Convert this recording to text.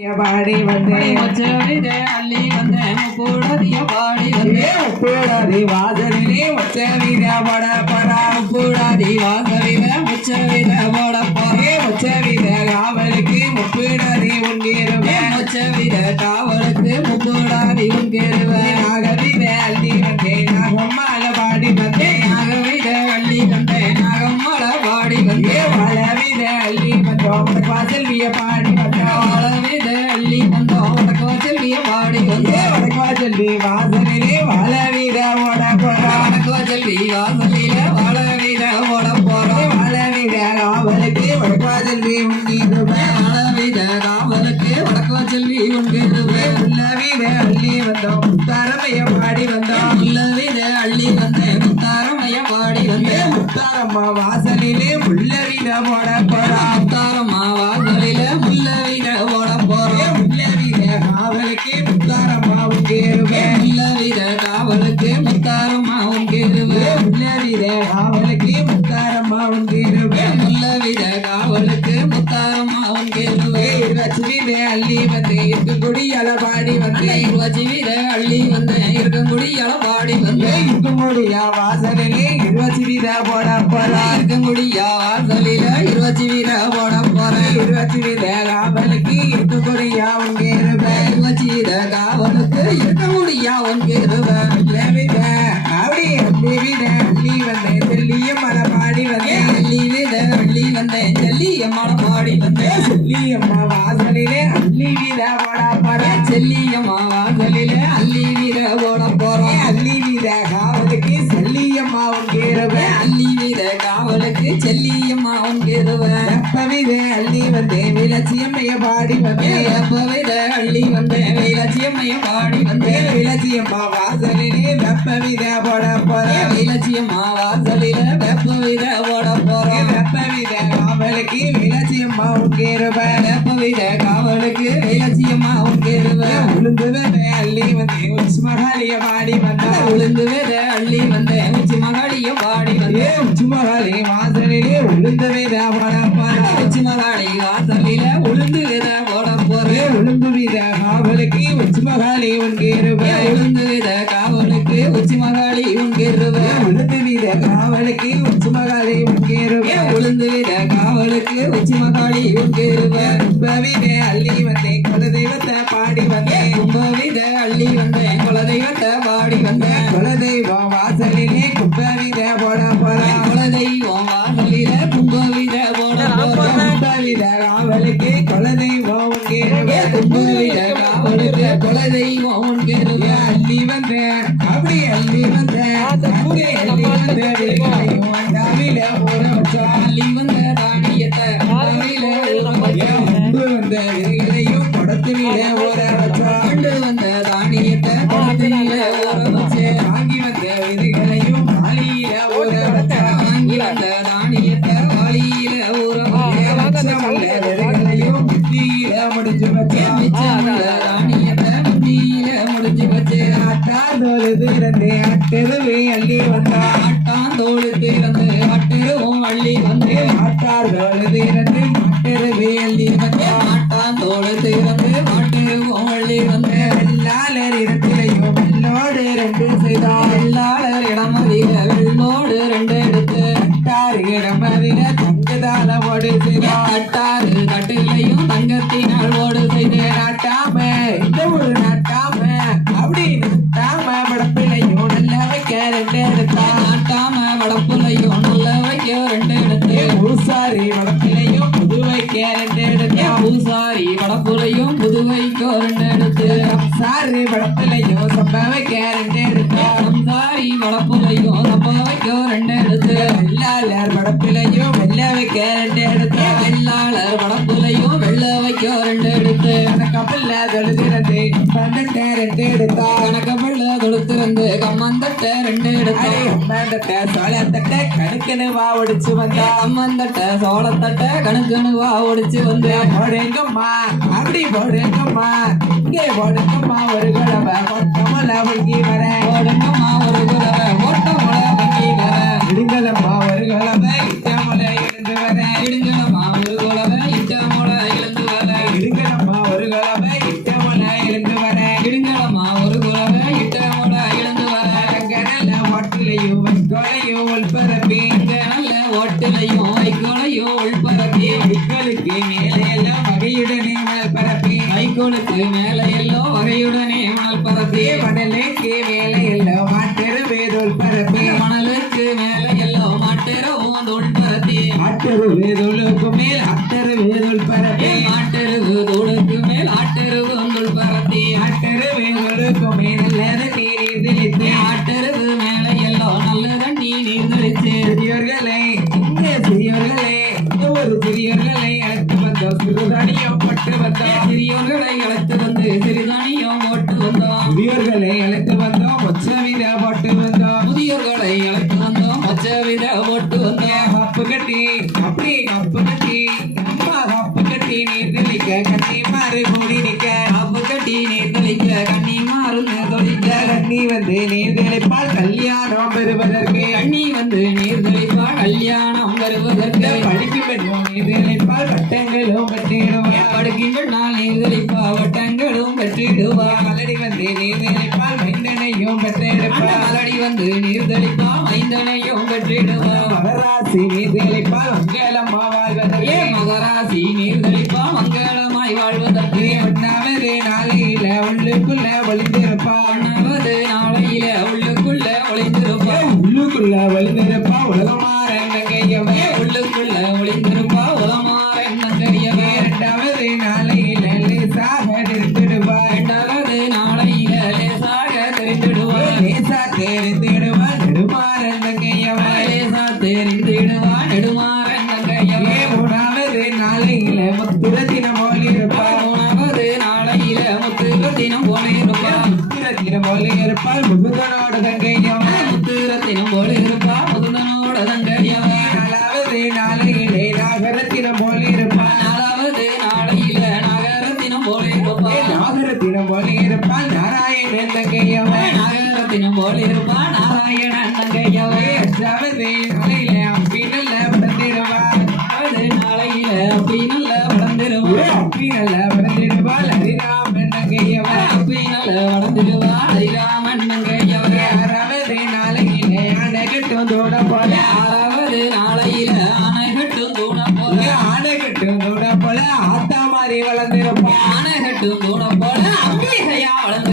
பாடி வந்தேன் அள்ளி வந்தேன் கூடதிய பாடி வந்தேன் கூடாதி வாசலிலே உச்சவித பட பரா கூடாதி வாசலில உச்சவித போட போறேன் உச்சவித காவலுக்கு முப்பிடாதி உன்கேருவேன் உச்சவித காவலுக்கு முக்கூடாதி உன்கேருவேன் நாகவித அள்ளி வந்தேன் நாகம்மால பாடி வந்தேன் நாகவித அள்ளி வந்தேன் நாகம்மல பாடி வந்தேன் வளவித அள்ளி வந்தோம் வாசல்விய பாடி வந்தோம் வளவித அள்ளி வந்தோம் வடக்கோச்சல்விய பாடி வந்தேன் வடக்கோச்சல்வி வாசலிலே வளவித ஓட போறா வடக்கோச்சல்வி வாசலில வளவித ஓட போறோம் வளவித காவலுக்கு வடக்கோச்சல்வி உன்கேருவேன் வளவித காவலுக்கு வடக்கோச்சல்வி உன்கேருவேன் உள்ளவித அள்ளி வந்தோம் முத்தாரமைய பாடி வந்தோம் உள்ளவித அள்ளி வந்தேன் முத்தாரமைய பாடி வந்தேன் முத்தாரம்மா வாசலிலே முள்ளவித போட போறா முத்தாரம்மா வாசலில முள்ளவித ஓட போறோம் முள்ளவித காவலுக்கு முத்தாரம்மா உன்கேருவேன் முள்ளவித காவலுக்கு முத்தாரம்மா உன்கேருவேன் முள்ளவித காவலுக்கு முத்தாரம்மா உன்கேருவேன் முள்ளவித காவலுக்கு முத்தாரம்மா உன்கேருவேன் இருவச்சிவித அள்ளி வந்து இருக்குடியால பாடி வந்தேன் இருவச்சிவித அள்ளி வந்தேன் இருக்கங்குடியால பாடி வந்தேன் இருக்குடியா வாசலிலே இருவச்சிவித போட போறா இருக்கங்குடியா வாசலில இருவச்சிவித போட போறேன் இருவச்சிவித காவலுக்கு இருக்குடியா உன்கேருவேன் இருவச்சிவித காவலுக்கு இருக்கங்குடியா உன்கேருவேன் உள்ளவித அப்படி அள்ளிவித அள்ளி வந்தேன் செல்லியம்மல பாடி வந்தேன் செல்லிவித அள்ளி வந்தேன் செல்லியம்மாள பாடி வந்தேன் செல்லியம்மா வாசலிலே அள்ளிவித போட போறா செல்லியம்மா வாசலில அள்ளிவித ஓட போறோம் அள்ளிவித காவலுக்கு செல்லியம்மா உன்கேருவேன் அள்ளிவித காவலுக்கு செல்லியம்மா உன்கேருவேன் வெப்பவித அள்ளி வந்தேன் விளச்சியம்மைய பாடி வந்தேன் வெப்பவித அள்ளி வந்தேன் வேலட்சியம்மைய பாடி வந்தேன் விளச்சியம்மா வாசலிலே வெப்பவித போட போறேன் வேலட்சியம்மா வாசலில வெப்பவித ஓட போறோம் வெப்பவித காவலுக்கு விளச்சியம்மா உன்கேருவேன் வெப்பவித காவலுக்கு வேலட்சியம்மா உன்கேருவேன் உளுந்து வித அள்ளி வந்தேன் உச்மகாலிய பாடி வந்தேன் உளுந்து வித அள்ளி வந்தேன் உச்சி மகாடிய பாடி வந்தேன் உச்மகாலி வாசலிலே உளுந்து வித போட போறேன் உச்சி மகாடி வாசலில உளுந்து வித போட போறேன் உளுந்து வித காவலுக்கு உச்மகாலி உன்கேருவேன் உளுந்து வித காவலுக்கு உச்சி மகாடி உன்கேருவேன் உளுந்து வித காவலுக்கு உச்மகாலி உன்கேருவேன் உளுந்து வித காவலுக்கு உச்சி மகாடி உன்கேருவேன் கும்பவித அள்ளி வந்தேன் குலதெய்வத்தை பாடி வந்தேன் கும்பவித அள்ளி வந்தேன் குலதெய்வத்தை பாடி வந்தேன் குலதெய்வம் வாசலிலே கும்பவித போட போறேன் குலதெய்வம் வாசலில கும்பவித போட போறோம் கும்பவித காவலுக்கு குலதெய்வம் உன்கேருவேன் கும்பவித காவலுக்கு குலதெய்வம் உன்கேருவேன் அள்ளி வந்தேன் அப்படி அள்ளி வந்தேன் அப்படி அள்ளி வந்தேன் அண்டாவில ஊற வச்சோம் அள்ளி வந்த தானியத்தை அண்டாவில ஊற வச்சோம். கொண்டு வந்த விதைகளையும் குடத்திலே ஊற வச்சோம் கொண்டு வந்த தானியத்தை குடத்தில ஊற வச்சேன். வாங்கி வந்த விதைகளையும் வாளியில ஊற வச்சோம் வாங்கி வந்த தானியத்தை வாளியில ஊற வச்சேன். மிச்சமுள்ள விதைகளையும் புத்தியில முடிஞ்சு வச்சோம் மிச்சமுள்ள தானியத்தை புத்தியில முடிஞ்சு வச்சேன். ஆட்டாந்தோடு திறந்து அட்டெருவே அள்ளி வந்தான் ஆட்டாந்தோடு திறந்து அட்டெருவும் அள்ளி வந்தேன். ஆட்டாந்தோடு திறந்து அட்டெருவே அள்ளி வந்தான் ஆட்டாந்தோடு திறந்து அட்டெருவும் அள்ளி வந்தேன். வெள்ளாளர் இடத்திலையும் வெள்ளோடு ரெண்டு செய்தான் வெள்ளாளர் இடமதில வெள்ளோடு ரெண்டு எடுத்து அட்டாறு இடமதில தங்கதால ஓடு செய்தான் கட்டாறு கட்டிலையும் தங்கத்தினால் ஓடு செய்தேன். நாட்டாம இந்த ஒரு நாட்டாம அப்படி நாட்டாம படப்பிலையும் நல்ல வைக்க ரெண்டு எடுத்தான் நாட்டாம வடப்புலையும் நல்ல வைக்க ரெண்டு எடுத்து பூசாரி படப்பிலையும் புது வைக்க ரெண்டு எடுத்தான் பூசாரி வடப்புலையும் புதுவைக்கோ ரெண்டு எடுத்து சாரி படப்பிலையும் சம்ப வைக்க ரெண்டு எடுத்தான் சம்சாரி வடப்புலையும் சப்ப வைக்கோ ரெண்டு எடுத்து வெள்ளாளர் படப்பிலையும் வெள்ள வைக்க ரெண்டு எடுத்தான் வெள்ளாளர் வடப்புலையும் வெள்ள வைக்கோ ரெண்டு எடுத்து கப்பல்ல தொழுதிருந்து பன்னெண்டு ரெண்டு எடுத்தான் கணக்கப்பள்ள தொடுத்திருந்து கம்மந்தட்டை ரெண்டு எடுத்து அம்மாந்தட்ட சோளத்தட்ட கணக்குன்னு வா ஒடிச்சு வந்தா கம்மந்தட்டை சோளத்தட்டை கணக்குன்னு வா ஒடிச்சு வந்து போடுங்கம்மா அப்படி போடுங்கம்மா இங்கே போடுங்கம்மா ஒரு குழவை மொத்தமல்ல வங்கி வர ஓடுங்கம்மா ஒரு குலவை ஓட்ட முளை வங்கி வர இடுங்களம்மா ஒரு குழவை இட்டாமல இருந்து வர இடுங்கம்மா ஒரு குலவை இட்ட முளை இழந்து வர இடுங்களம்மா ஒரு குழவை வைக்கோலுக்கு மேல எல்லோ வகையுடனே மணல் பரப்பி மணலுக்கு மேலே எல்லாம் மாட்டெரு வேதோல் பரப்பி மணலுக்கு மேல எல்லோ மாட்டெரவும் தூள் பரத்தி ஆட்டரு வேதோலுக்கு மேல் அட்டரு வேதோல் பரப்பி மாட்டெருவு தூளுக்கு மேல் ஆட்டெருவும் தூள் பரத்தி ஆட்டரு வேதோலுக்கு மேல் நல்லது நீர் தெளித்து ஆட்டெருவு மேல எல்லோ நல்ல தண்ணி நீர் தெளிச்சு சிறியோர்களே இங்கே சிறியோர்களே ஒரு சிறியோர்களை அழைத்து வந்தோம் சிறுதானியம் பட்டு வந்தோம் சிறியோர்களை அழைத்து வந்து சிறுதானியம் போட்டு வந்தோம் முதியோர்களை அழைத்து வந்தோம் மொச்சவித போட்டு வந்தோம் முதியோர்களை அழைத்து வந்தோம் மச்சவித போட்டு வந்தோம் கப்பு கட்டி அப்படி கப்பு கட்டி அம்மா கப்பு கட்டி நீர் தெளிக்க கண்ணி மாறு கூடி நிக்க காப்பு கட்டி நீர் தெளிக்க கண்ணி மாறும் தொழிக்க கண்ணி வந்து நீர் தெளிப்பால் கல்யாணம் பெறுவதற்கு கண்ணி வந்து நீர் தெளிப்பா கல்யாணம் வருவதற்கு படிக்கும் பெண்ணும் நீர் தெளிப்பால் பட்டங்களும் பெற்றிடுவார் படுக்கின்ற நாள் நீர் தெளிப்பா வட்டங்களும் பெற்றிடுவா மலடி வந்து நீர் தெளிப்பால் மைந்தனையும் பெற்றெடுப்பார் மலடி வந்து நீர் தெளிப்பா மைந்தனையும் பெற்றிடுவா மகராசி நீர் தெளிப்பால் மங்களம்மா வாழ்வதற்கு மகராசி நீர் தெளிப்பா மங்களமாய் வாழ்வதற்கு ஒன்னாவது நாளையில உள்ளுக்குள்ள ஒளிந்திருப்பா ஒன்றாவது நாளையில உள்ளுக்குள்ள ஒளிந்திருப்பா உள்ளுக்குள்ள ஒளிந்திருப்பா உலகமாற நங்கையவே உள்ளுக்குள்ள ஒளிந்திருப்பா உலமாற நங்கையவே இரண்டாவது நாளையில லேசாக நிறுத்திடுவா இரண்டாவது நாளையில லேசாக தெரிந்திடுவா லேசா தெரிந்திடுவா நெடுமாற நங்கையவே லேசா தெரிந்திடுவா நெடுமாற நங்கையவே மூணாவது நாளையில முத்துரத்தினம் போலிருப்பா மூணாவது நாளையில முத்துரத்தினம் போலிருப்பா முத்துரத்தினம் போலிருப்பால் முகுதனோட தங்கையவே முத்துரத்தினம் போலிருப்பா முதுனோட தங்கையவே நாலாவது நாளையிலே நாகரத்தினம் போலிருப்பா நாலாவது நாளையில நகரத்தினம் போலிருப்பா நாகரத்தினம் போலிருப்பால் நாராயணன் தங்கையவே நகரத்தினம் போலிருப்பா நாராயணன் தங்கையவே அஞ்சாவது நாளையில அப்படி நல்ல படத்திருவா அது நாளையில அப்படி நல்ல வளர்ந்துருவா அப்படி நல்ல படத்திருவாள் ஹரிராமன் தங்கையவே அப்படி நல்ல வளர்ந்துடுவா ஹரிராமன் தங்கையவே ஆறாவது நாளையில யானை கட்டும் தூட போல ஆறாவது நாளையில ஆனை கட்டும் தூணம் போல ஆனை கட்டும் தூட போல ஆத்தா மாதிரி வளர்ந்திருப்பா ஆனை கட்டும் தூணம்